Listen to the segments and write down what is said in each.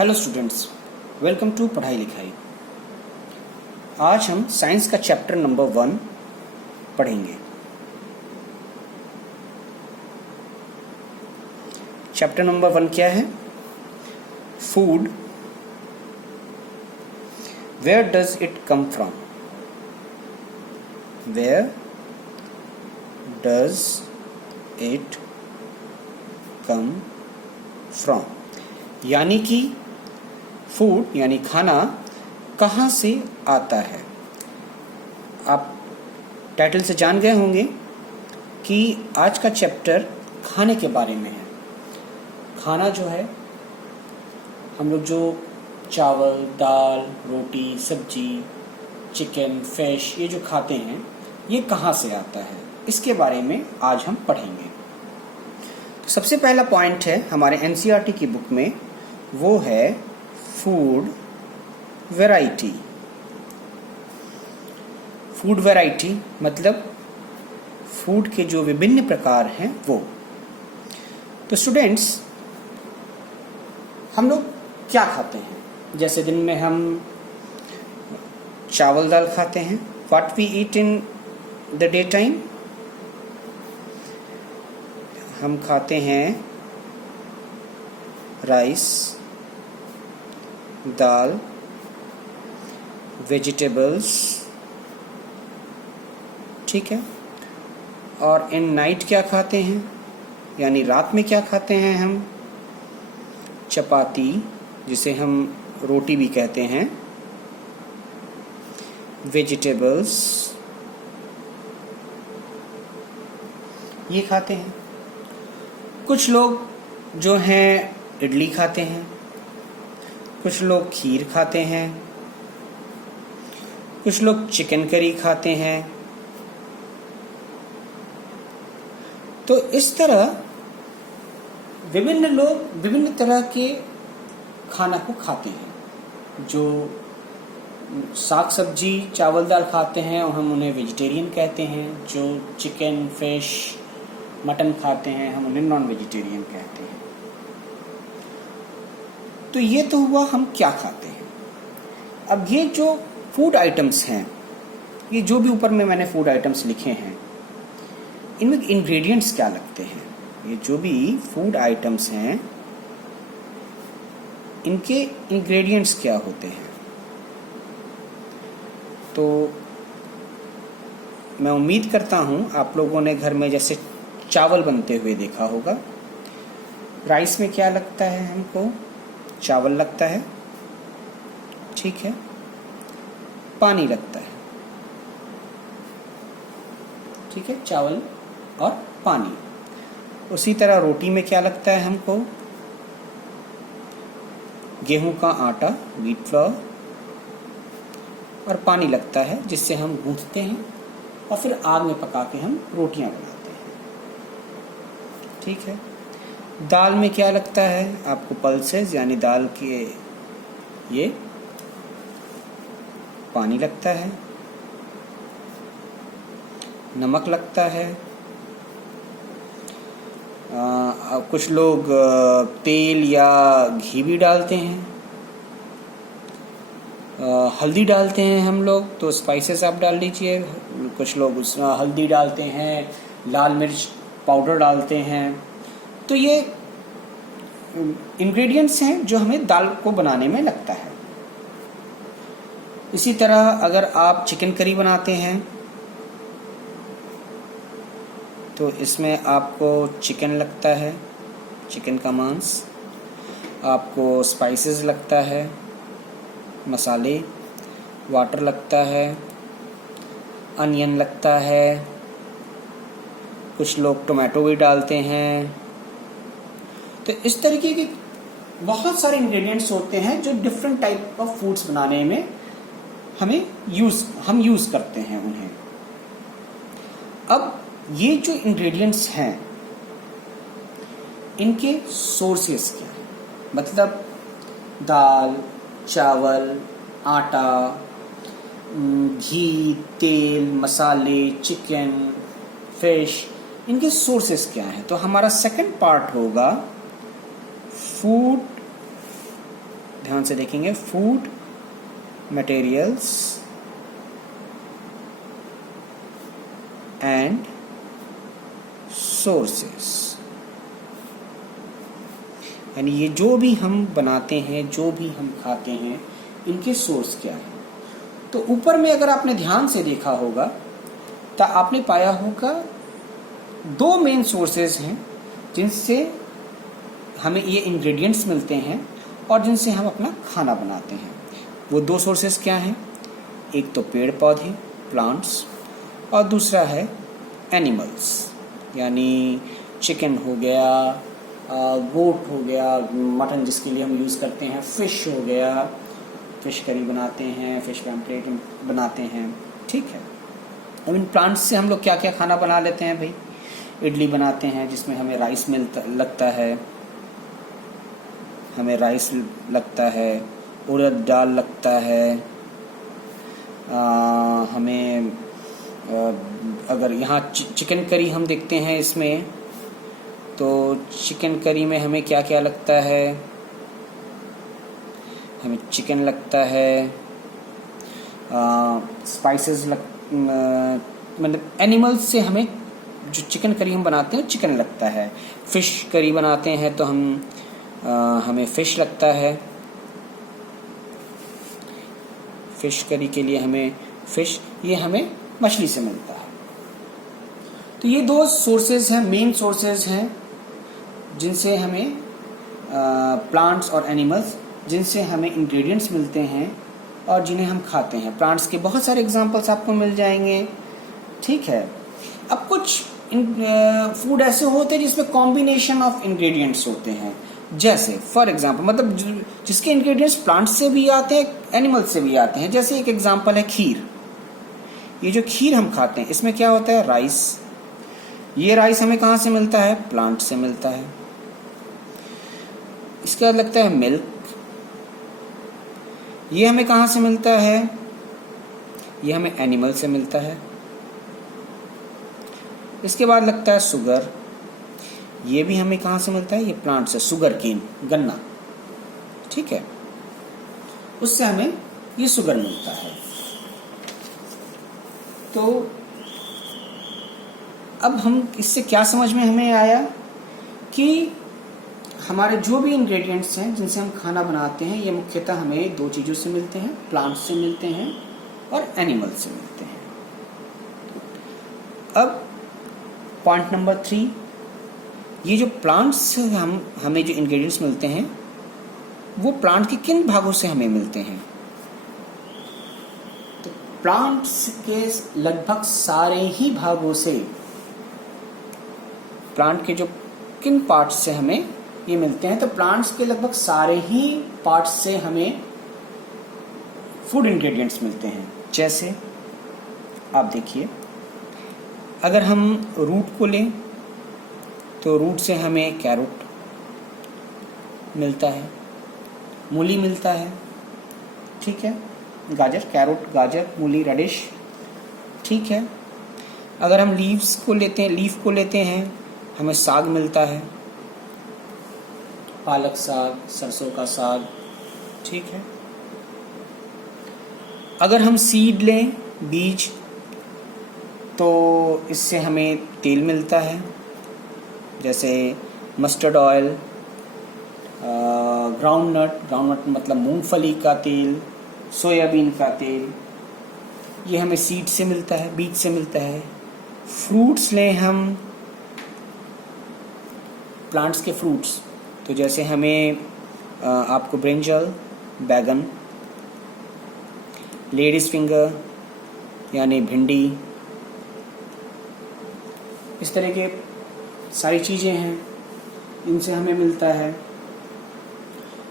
Hello students, welcome to पढ़ाई लिखाई। आज हम साइंस का चैप्टर नंबर 1 पढ़ेंगे। चैप्टर नंबर 1 क्या है? Food. Where does it come from? Where does it come from, यानी कि फूड यानी खाना कहाँ से आता है। आप टाइटल से जान गए होंगे कि आज का चैप्टर खाने के बारे में है। खाना जो है, हम लोग जो चावल, दाल, रोटी, सब्जी, चिकन, फिश ये जो खाते हैं, ये कहाँ से आता है, इसके बारे में आज हम पढ़ेंगे। तो सबसे पहला पॉइंट है हमारे एनसीईआरटी की बुक में, वो है फूड वैरायटी। फूड वैरायटी मतलब फूड के जो विभिन्न प्रकार हैं वो। तो स्टूडेंट्स, हम लोग क्या खाते हैं? जैसे दिन में हम चावल दाल खाते हैं। What we eat in the day time? हम खाते हैं राइस, दाल, वेजिटेबल्स, ठीक है। और इन नाइट क्या खाते हैं, यानी रात में क्या खाते हैं हम? चपाती, जिसे हम रोटी भी कहते हैं, वेजिटेबल्स, ये खाते हैं। कुछ लोग जो हैं इडली खाते हैं, कुछ लोग खीर खाते हैं, कुछ लोग चिकन करी खाते हैं। तो इस तरह विभिन्न लोग विभिन्न तरह के खाना को खाते हैं। जो साग सब्जी चावल दाल खाते हैं और हम उन्हें वेजिटेरियन कहते हैं। जो चिकन, फिश, मटन खाते हैं, हम उन्हें नॉन वेजिटेरियन कहते हैं। तो ये तो हुआ हम क्या खाते हैं। अब ये जो फूड आइटम्स हैं, ये जो भी ऊपर में मैंने फूड आइटम्स लिखे हैं, इनमें इंग्रेडिएंट्स क्या लगते हैं? ये जो भी फूड आइटम्स हैं, इनके इंग्रेडिएंट्स क्या होते हैं? तो मैं उम्मीद करता हूँ आप लोगों ने घर में जैसे चावल बनते हुए देखा होगा। राइस में क्या लगता है हमको? चावल लगता है, ठीक है। पानी लगता है, ठीक है, चावल और पानी। उसी तरह रोटी में क्या लगता है हमको? गेहूं का आटा, व्हीट फ्लोर, और पानी लगता है जिससे हम गूंथते हैं और फिर आग में पका के हम रोटियां बनाते हैं, ठीक है। दाल में क्या लगता है आपको? पल्सेस, यानी दाल के ये पानी लगता है, नमक लगता है। कुछ लोग तेल या घी भी डालते हैं। हल्दी डालते हैं हम लोग, तो स्पाइसेस आप डाल लीजिए। कुछ लोग उसमें हल्दी डालते हैं, लाल मिर्च पाउडर डालते हैं। तो ये इंग्रेडिएंट्स हैं जो हमें दाल को बनाने में लगता है। इसी तरह अगर आप चिकन करी बनाते हैं तो इसमें आपको चिकन लगता है, चिकन का मांस, आपको स्पाइसेस लगता है, मसाले, वाटर लगता है, अनियन लगता है, कुछ लोग टोमेटो भी डालते हैं। तो इस तरीके के बहुत सारे इंग्रेडिएंट्स होते हैं जो डिफरेंट टाइप ऑफ फूड्स बनाने में हम यूज करते हैं उन्हें। अब ये जो इंग्रेडिएंट्स हैं, इनके सोर्सेस क्या है? मतलब दाल, चावल, आटा, घी, तेल, मसाले, चिकन, फिश, इनके सोर्सेस क्या हैं? तो हमारा सेकंड पार्ट होगा फूड ध्यान से देखेंगे, फूड मटेरियल्स एंड सोर्सेस, यानी ये जो भी हम बनाते हैं, जो भी हम खाते हैं, इनके सोर्स क्या है। तो ऊपर में अगर आपने ध्यान से देखा होगा तो आपने पाया होगा दो मेन सोर्सेज हैं जिनसे हमें ये इंग्रेडिएंट्स मिलते हैं और जिनसे हम अपना खाना बनाते हैं। वो दो सोर्सेज क्या हैं? एक तो पेड़ पौधे, प्लांट्स, और दूसरा है एनिमल्स, यानी चिकन हो गया, गोट हो गया, मटन जिसके लिए हम यूज़ करते हैं, फिश हो गया, फिश करी बनाते हैं, फिश पैम्पलेट बनाते हैं, ठीक है। अब इन प्लांट्स से हम लोग क्या क्या खाना बना लेते हैं भाई? इडली बनाते हैं जिसमें हमें राइस लगता है, हमें राइस लगता है, उड़द दाल लगता है, हमें अगर यहाँ चिकन करी हम देखते हैं इसमें, तो चिकन करी में हमें क्या क्या लगता है? हमें चिकन लगता है, स्पाइसेस मतलब एनिमल्स से हमें जो चिकन करी हम बनाते हैं चिकन लगता है। फिश करी बनाते हैं तो हमें फिश लगता है, फिश करी के लिए हमें फिश, ये हमें मछली से मिलता है। तो ये दो सोर्सेज हैं, मेन सोर्सेज हैं, जिनसे हमें प्लांट्स और एनिमल्स, जिनसे हमें इंग्रेडिएंट्स मिलते हैं और जिन्हें हम खाते हैं। प्लांट्स के बहुत सारे एग्जांपल्स आपको मिल जाएंगे, ठीक है। अब कुछ फूड ऐसे होते हैं जिसमें कॉम्बिनेशन ऑफ इंग्रेडिएंट्स होते हैं, जैसे फॉर एग्जांपल मतलब जिसके इंग्रेडिएंट्स प्लांट्स से भी आते हैं, एनिमल्स से भी आते हैं। जैसे एक एग्जांपल है खीर। ये जो खीर हम खाते हैं इसमें क्या होता है? राइस। ये राइस हमें कहाँ से मिलता है? प्लांट से मिलता है। इसके बाद लगता है मिल्क। ये हमें कहाँ से मिलता है? ये हमें एनिमल से मिलता है। इसके बाद लगता है शुगर। ये भी हमें कहाँ से मिलता है? ये प्लांट से, शुगर केन, गन्ना, ठीक है, उससे हमें ये शुगर मिलता है। तो अब हम इससे क्या समझ में हमें आया कि हमारे जो भी इंग्रेडिएंट्स हैं जिनसे हम खाना बनाते हैं, ये मुख्यतः हमें दो चीज़ों से मिलते हैं, प्लांट्स से मिलते हैं और एनिमल से मिलते हैं। अब पॉइंट नंबर 3, ये जो प्लांट्स से हमें जो इंग्रेडिएंट्स मिलते हैं वो प्लांट के किन भागों से हमें मिलते हैं? तो प्लांट्स के लगभग सारे ही भागों से, प्लांट के जो किन पार्ट्स से हमें ये मिलते हैं, तो प्लांट्स के लगभग सारे ही पार्ट्स से हमें फूड इंग्रेडिएंट्स मिलते हैं। जैसे आप देखिए, अगर हम रूट को लें तो रूट से हमें कैरोट मिलता है, मूली मिलता है, ठीक है, गाजर, कैरोट, गाजर, मूली, रेडिश, ठीक है। अगर हम लीफ को लेते हैं हमें साग मिलता है, पालक साग, सरसों का साग, ठीक है। अगर हम सीड लें, बीज, तो इससे हमें तेल मिलता है, जैसे मस्टर्ड ऑयल, ग्राउंडनट मतलब मूंगफली का तेल, सोयाबीन का तेल, ये हमें सीड से मिलता है, बीज से मिलता है। फ्रूट्स लें हम, प्लांट्स के फ्रूट्स, तो जैसे हमें आपको ब्रिंजल, बैगन, लेडीज फिंगर यानी भिंडी, इस तरह के सारी चीज़ें हैं, इनसे हमें मिलता है।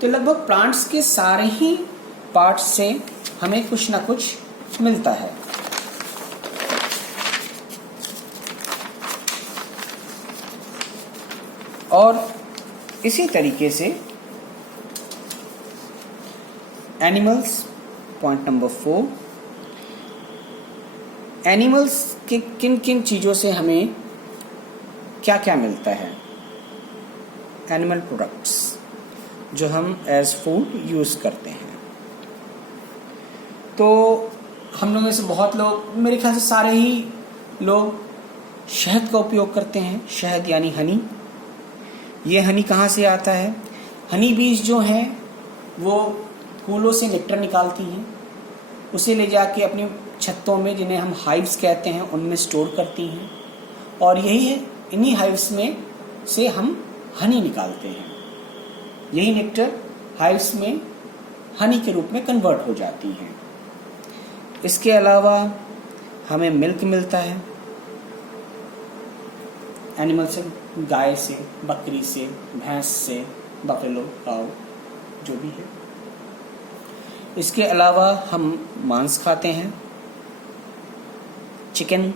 तो लगभग प्लांट्स के सारे ही पार्ट्स से हमें कुछ ना कुछ मिलता है। और इसी तरीके से एनिमल्स, पॉइंट नंबर 4, एनिमल्स के किन किन चीज़ों से हमें क्या क्या मिलता है? एनिमल प्रोडक्ट्स, जो हम एज फूड यूज़ करते हैं। तो हम लोगों में से बहुत लोग, मेरे ख्याल से सारे ही लोग शहद का उपयोग करते हैं। शहद यानी हनी। ये हनी कहाँ से आता है? हनी बीज जो हैं वो फूलों से नेक्टर निकालती हैं, उसे ले जाके अपनी छत्तों में, जिन्हें हम हाइव्स कहते हैं, उनमें स्टोर करती हैं, और यही है, इन्हीं हाइव्स में से हम हनी निकालते हैं। यही नेक्टर हाइव्स में हनी के रूप में कन्वर्ट हो जाती हैं। इसके अलावा हमें मिल्क मिलता है एनिमल से, गाय से, बकरी से, भैंस से, बफेलो, काऊ, जो भी है। इसके अलावा हम मांस खाते हैं, चिकन,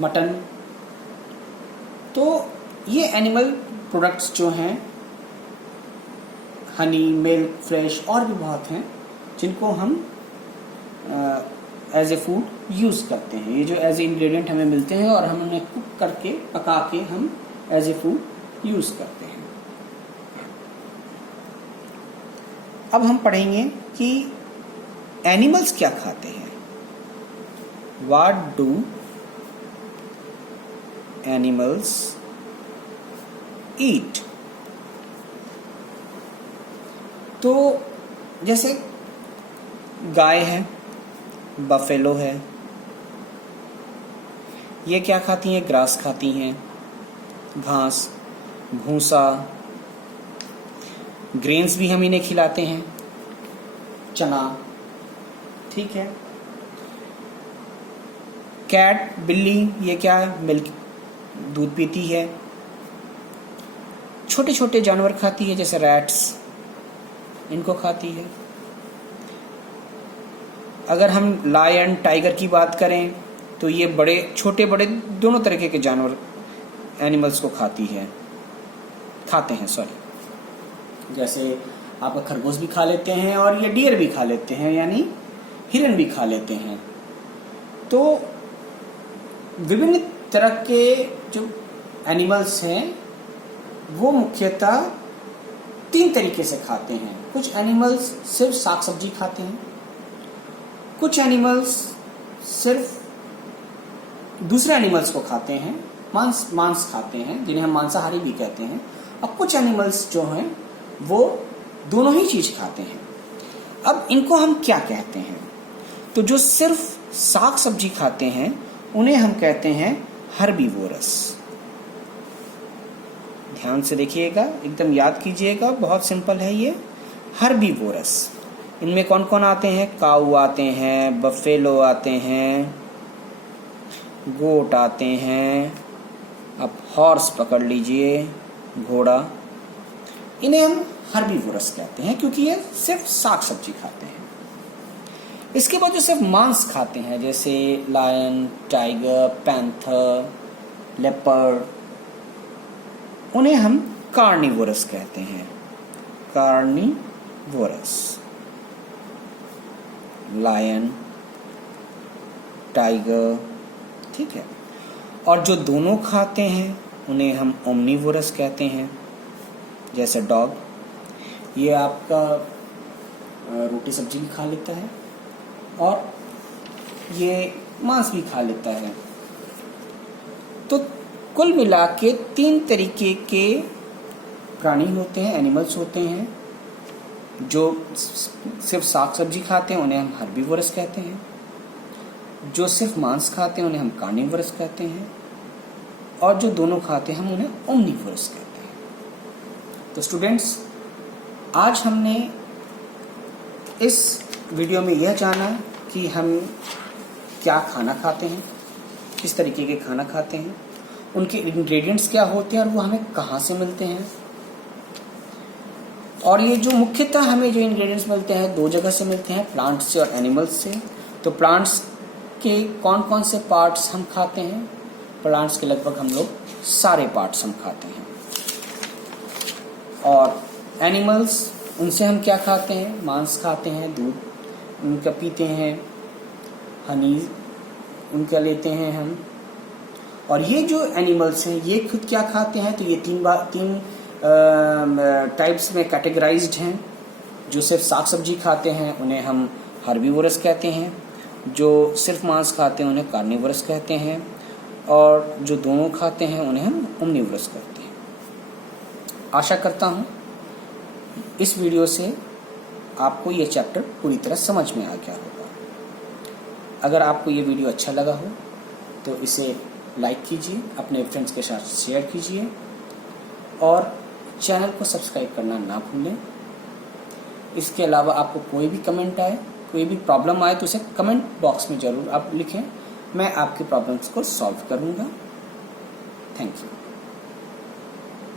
मटन। तो ये एनिमल प्रोडक्ट्स जो हैं, हनी, मिल्क, फ्रेश, और भी बहुत हैं जिनको हम एज ए फूड यूज़ करते हैं। ये जो एज ए इंग्रेडिएंट हमें मिलते हैं और हम उन्हें कुक करके, पका के हम एज ए फूड यूज़ करते हैं। अब हम पढ़ेंगे कि एनिमल्स क्या खाते हैं। What do animals eat? तो जैसे गाय है, बफेलो है, ये क्या खाती हैं? ग्रास खाती हैं, घास, भूसा। ग्रेन्स भी हम इन्हें खिलाते हैं, चना, ठीक है। कैट, बिल्ली, ये क्या है? मिल्क, दूध पीती है। छोटे छोटे जानवर खाती है, जैसे रैट्स, इनको खाती है। अगर हम लायन, टाइगर की बात करें तो ये बड़े, छोटे बड़े दोनों तरीके के जानवर, एनिमल्स को खाते हैं। जैसे आप खरगोश भी खा लेते हैं और ये डियर भी खा लेते हैं, यानी हिरन भी खा लेते हैं। तो विभिन्न तरह के जो एनिमल्स हैं वो मुख्यतः 3 तरीके से खाते हैं। कुछ एनिमल्स सिर्फ साग सब्जी खाते हैं, कुछ एनिमल्स सिर्फ दूसरे एनिमल्स को खाते हैं, मांस खाते हैं, जिन्हें हम मांसाहारी भी कहते हैं। और कुछ एनिमल्स जो हैं वो दोनों ही चीज खाते हैं। अब इनको हम क्या कहते हैं? तो जो सिर्फ साग सब्जी खाते हैं उन्हें हम कहते हैं हर्बीवोरस। ध्यान से देखिएगा, एकदम याद कीजिएगा, बहुत सिंपल है ये। हर्बीवोरस। इनमें कौन कौन आते हैं? काऊ आते हैं, बफेलो आते हैं, गोट आते हैं, अब हॉर्स पकड़ लीजिए, घोड़ा। इन्हें हम हर्बीवोरस कहते हैं क्योंकि ये सिर्फ साग सब्जी खाते हैं। इसके बाद जो सिर्फ मांस खाते हैं, जैसे लायन, टाइगर, पैंथर, लेपर्ड, उन्हें हम कार्निवोरस कहते हैं। कार्निवोरस। लायन, टाइगर, ठीक है। और जो दोनों खाते हैं उन्हें हम ओमनीवोरस कहते हैं, जैसे डॉग, ये आपका रोटी सब्जी भी खा लेता है और ये मांस भी खा लेता है। तो कुल मिला के 3 तरीके के प्राणी होते हैं, एनिमल्स होते हैं। जो सिर्फ साग सब्जी खाते हैं उन्हें हम हर्बीवोरस कहते हैं, जो सिर्फ मांस खाते हैं उन्हें हम कार्निवोरस कहते हैं, और जो दोनों खाते हैं हम उन्हें ओमनीवोरस कहते हैं। तो स्टूडेंट्स, आज हमने इस वीडियो में यह जाना कि हम क्या खाना खाते हैं, किस तरीके के खाना खाते हैं, उनके इंग्रेडिएंट्स क्या होते हैं और वो हमें कहाँ से मिलते हैं। और ये जो मुख्यतः हमें जो इंग्रेडिएंट्स मिलते हैं 2 जगह से मिलते हैं, प्लांट्स से और एनिमल्स से। तो प्लांट्स के कौन कौन से पार्ट्स हम खाते हैं? प्लांट्स के लगभग हम लोग सारे पार्ट्स हम खाते हैं। और एनिमल्स, उनसे हम क्या खाते हैं? मांस खाते हैं, दूध उनका पीते हैं, हनी उनका लेते हैं हम। और ये जो एनिमल्स हैं ये खुद क्या खाते हैं? तो ये तीन टाइप्स में कैटेगराइज्ड हैं। जो सिर्फ साग सब्जी खाते हैं उन्हें हम हर्बीवोरस कहते हैं, जो सिर्फ मांस खाते हैं उन्हें कार्निवोरस कहते हैं, और जो दोनों खाते हैं उन्हें हम ओमनिवोरस कहते हैं। आशा करता हूँ इस वीडियो से आपको ये चैप्टर पूरी तरह समझ में आ गया होगा। अगर आपको ये वीडियो अच्छा लगा हो तो इसे लाइक कीजिए, अपने फ्रेंड्स के साथ शेयर कीजिए और चैनल को सब्सक्राइब करना ना भूलें। इसके अलावा आपको कोई भी कमेंट आए, कोई भी प्रॉब्लम आए तो उसे कमेंट बॉक्स में ज़रूर आप लिखें, मैं आपकी प्रॉब्लम्स को सॉल्व करूँगा। Thank you.